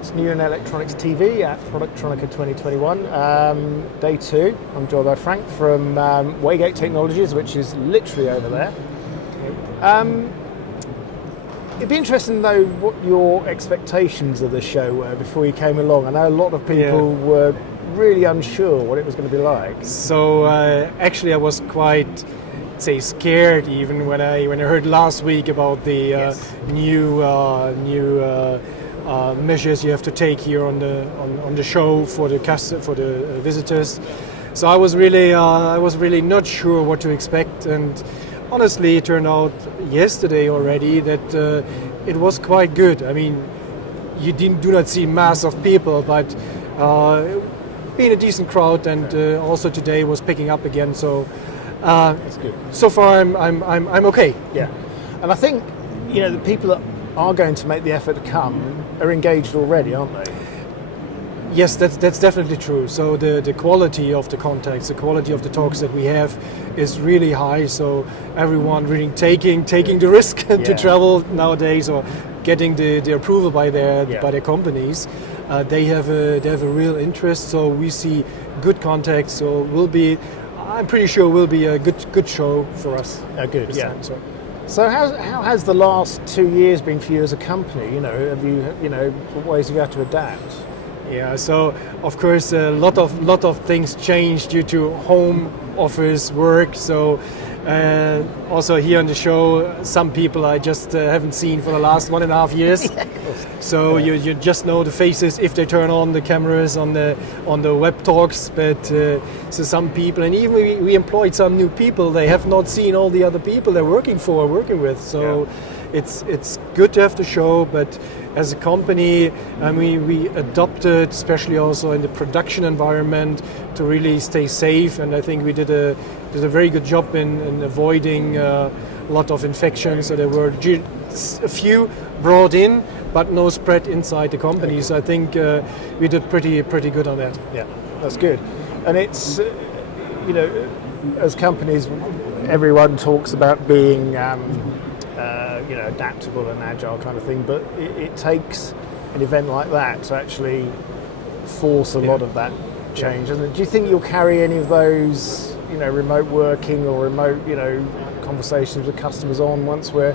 What's New in Electronics TV at Productronica 2021. Day 2. I'm joined by Frank from Waygate Technologies, which is literally over there. It'd be interesting to know what your expectations of the show were before you came along. I know a lot of people were really unsure what it was going to be like. So actually I was quite scared even when I heard last week about the new measures you have to take here on the show for the visitors. So I was really not sure what to expect, and honestly it turned out yesterday already that it was quite good. I mean, you do not see mass of people, but being a decent crowd, and also today was picking up again. So that's good. So far I'm okay. Yeah, and I think the people that are going to make the effort to come are engaged already, aren't they? Yes, that's definitely true. So the quality of the contacts, the quality of the talks that we have is really high. So everyone really taking the risk to travel nowadays, or getting the approval by their companies. They have a real interest. So we see good contacts. So I'm pretty sure will be a good show for us. Good. Yeah. So how has the last 2 years been for you as a company? Have you what ways have you had to adapt? Yeah, so of course a lot of things changed due to home office work. So also here on the show, some people I just haven't seen for the last 1.5 years. So you just know the faces if they turn on the cameras on the web talks. But so some people, and even we employed some new people. They have not seen all the other people they're working with. So it's good to have the show, but as a company, we adopted, especially also in the production environment, to really stay safe. And I think we did a very good job in avoiding a lot of infections. So there were a few brought in, but no spread inside the company. So I think we did pretty good on that. Yeah, that's good. And it's as companies, everyone talks about being adaptable and agile kind of thing, but it takes an event like that to actually force a lot of that change. And do you think you'll carry any of those, remote working or remote, conversations with customers on once we're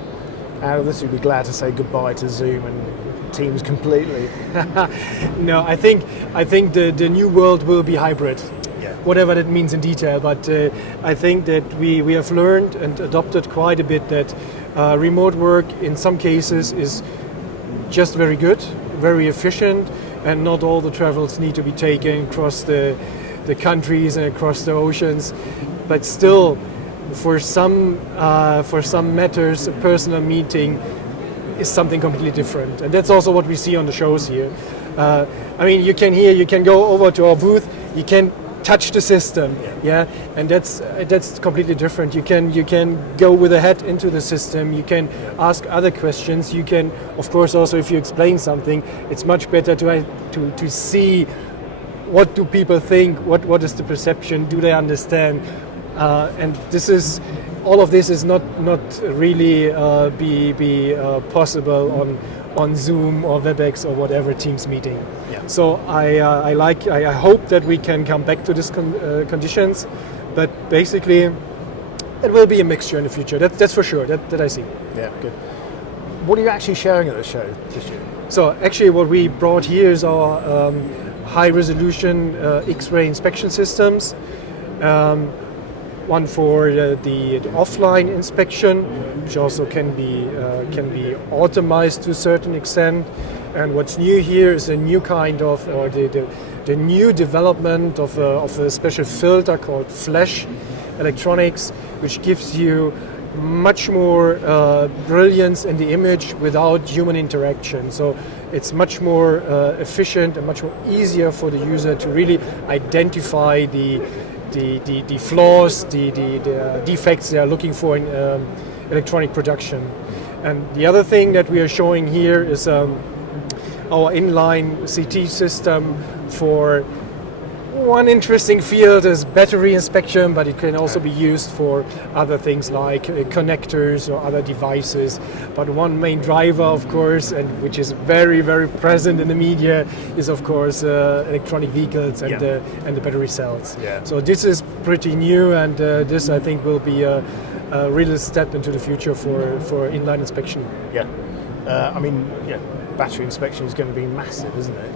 out of this? We'd be glad to say goodbye to Zoom and Teams completely. No, I think the new world will be hybrid. Whatever that means in detail, but I think that we have learned and adopted quite a bit that remote work in some cases is just very good, very efficient, and not all the travels need to be taken across the countries and across the oceans. But still, for some matters, a personal meeting is something completely different, and that's also what we see on the shows here. You can go over to our booth, you can touch the system, and that's completely different. You can go with a head into the system. You can ask other questions. You can, of course, also if you explain something, it's much better to see what do people think. What is the perception? Do they understand? And all of this is not really be possible on Zoom or WebEx or whatever Teams meeting. So I hope that we can come back to these conditions, but basically it will be a mixture in the future. That's for sure. That I see. Yeah, good. What are you actually showing at the show this year? So actually, what we brought here is our high-resolution X-ray inspection systems. One for the offline inspection, which also can be automized to a certain extent. And what's new here is a new kind of, or the new development of a special filter called flash electronics, which gives you much more brilliance in the image without human interaction. So it's much more efficient and much more easier for the user to really identify the flaws, the defects they are looking for in electronic production. And the other thing that we are showing here is our inline CT system for one interesting field is battery inspection, but it can also be used for other things like connectors or other devices. But one main driver, of course, and which is very, very present in the media, is of course electronic vehicles and the battery cells. Yeah. So this is pretty new, and this I think will be a real step into the future for inline inspection. Yeah. Battery inspection is going to be massive, isn't it?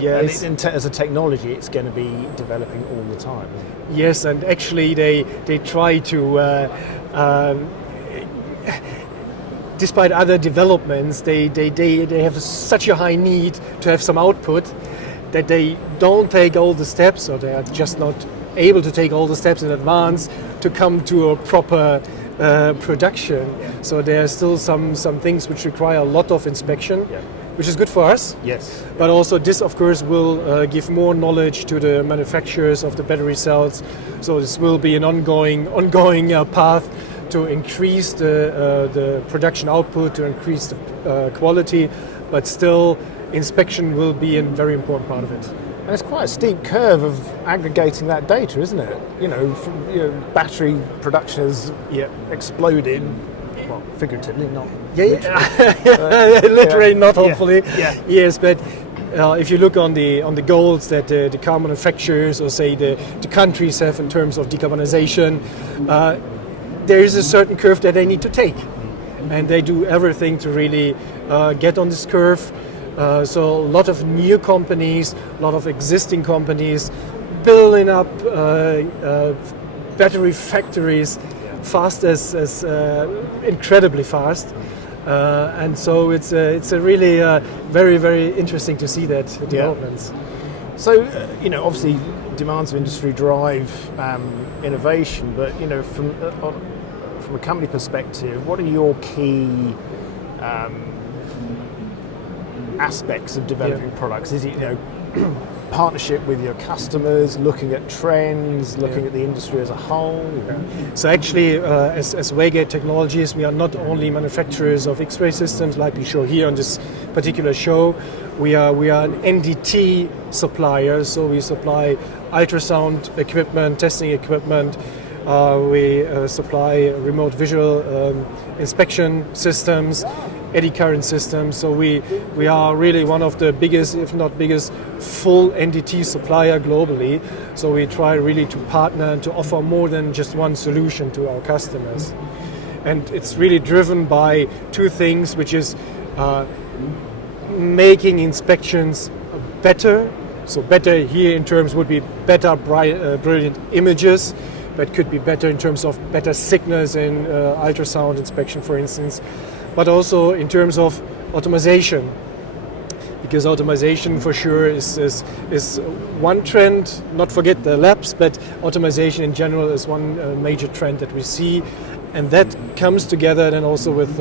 Yes. And as a technology, it's going to be developing all the time. Yes, and actually they try to, despite other developments, they have such a high need to have some output that they don't take all the steps, or they are just not able to take all the steps in advance to come to a proper production. So there are still some things which require a lot of inspection, which is good for us. Yes. But also this, of course, will give more knowledge to the manufacturers of the battery cells. So this will be an ongoing path to increase the production output, to increase the quality, but still inspection will be a very important part of it. And it's quite a steep curve of aggregating that data, isn't it? Battery production has exploded. Well, figuratively, not literally. Literally not, hopefully. Yeah. Yes, but if you look on the goals that the car manufacturers or say the countries have in terms of decarbonization, there is a certain curve that they need to take, and they do everything to really get on this curve. So a lot of new companies, a lot of existing companies building up battery factories fast as incredibly fast. And so it's a really very, very interesting to see that developments. So, obviously demands of industry drive innovation, but, from a company perspective, what are your key aspects of developing products? Is it partnership with your customers, looking at trends, looking at the industry as a whole? So actually, as Waygate Technologies, we are not only manufacturers of X-ray systems like we show here on this particular show. We are an NDT supplier, so we supply ultrasound equipment, testing equipment. We supply remote visual inspection systems, eddy current systems. So we are really one of the biggest, if not biggest, full NDT supplier globally. So we try really to partner and to offer more than just one solution to our customers. And it's really driven by two things, which is making inspections better. So better here in terms would be better brilliant images, but could be better in terms of better signals in ultrasound inspection, for instance, but also in terms of automation, because automation for sure is one trend. Not forget the labs, but automation in general is one major trend that we see, and that comes together then also with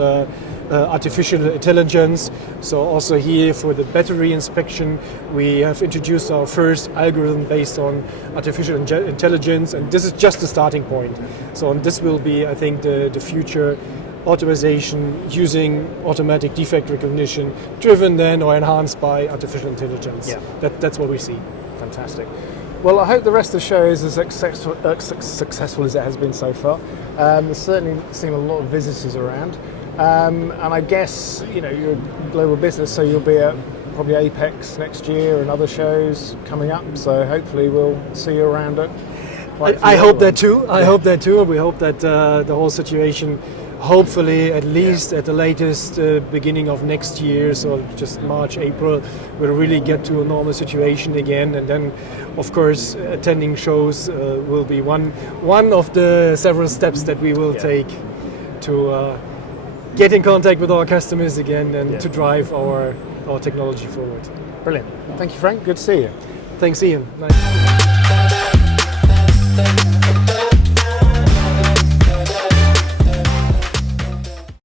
artificial intelligence. So also here for the battery inspection, we have introduced our first algorithm based on artificial intelligence, and this is just the starting point. So this will be, I think, the future automation using automatic defect recognition, driven then or enhanced by artificial intelligence. Yeah. That's what we see. Fantastic. Well, I hope the rest of the show is as successful as it has been so far. There's certainly seen a lot of visitors around. And I guess, you're a global business, so you'll be at probably Apex next year and other shows coming up. So hopefully we'll see you around it. I hope that too. I hope that too. We hope that the whole situation, hopefully at least at the latest beginning of next year, so just March, April, we'll really get to a normal situation again. And then, of course, attending shows will be one of the several steps that we will take to get in contact with our customers again and to drive our technology forward. Brilliant. Thank you, Frank. Good to see you. Thanks, Ian. Nice.